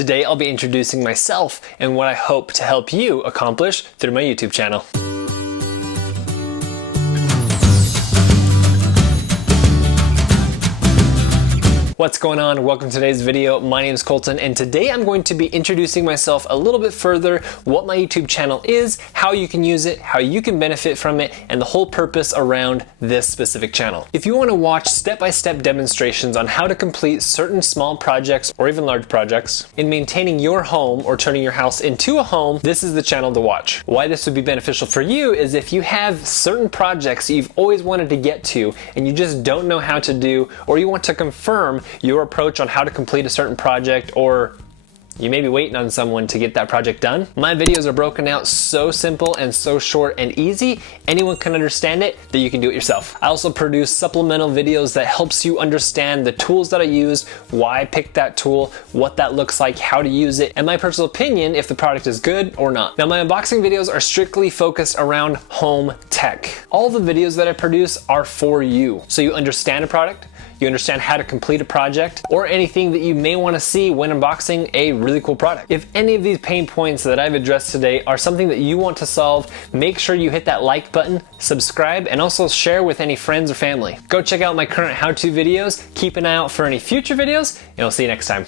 Today I'll be introducing myself and what I hope to help you accomplish through my YouTube channel. What's going on? Welcome to today's video. My name is Colton, and today I'm going to be introducing myself a little bit further, what my YouTube channel is, how you can use it, how you can benefit from it, and the whole purpose around this specific channel. If you want to watch step-by-step demonstrations on how to complete certain small projects or even large projects in maintaining your home or turning your house into a home, this is the channel to watch. Why this would be beneficial for you is if you have certain projects you've always wanted to get to and you just don't know how to do, or you want to confirm your approach on how to complete a certain project, or you may be waiting on someone to get that project done. My videos are broken out so simple and so short and easy, anyone can understand it, that you can do it yourself. I also produce supplemental videos that helps you understand the tools that I use, why I picked that tool, what that looks like, how to use it, and my personal opinion if the product is good or not. Now, my unboxing videos are strictly focused around home tech. All the videos that I produce are for you, so you understand a product, you understand how to complete a project, or anything that you may want to see when unboxing a really cool product. If any of these pain points that I've addressed today are something that you want to solve, make sure you hit that like button, subscribe, and also share with any friends or family. Go check out my current how-to videos, keep an eye out for any future videos, and I'll see you next time.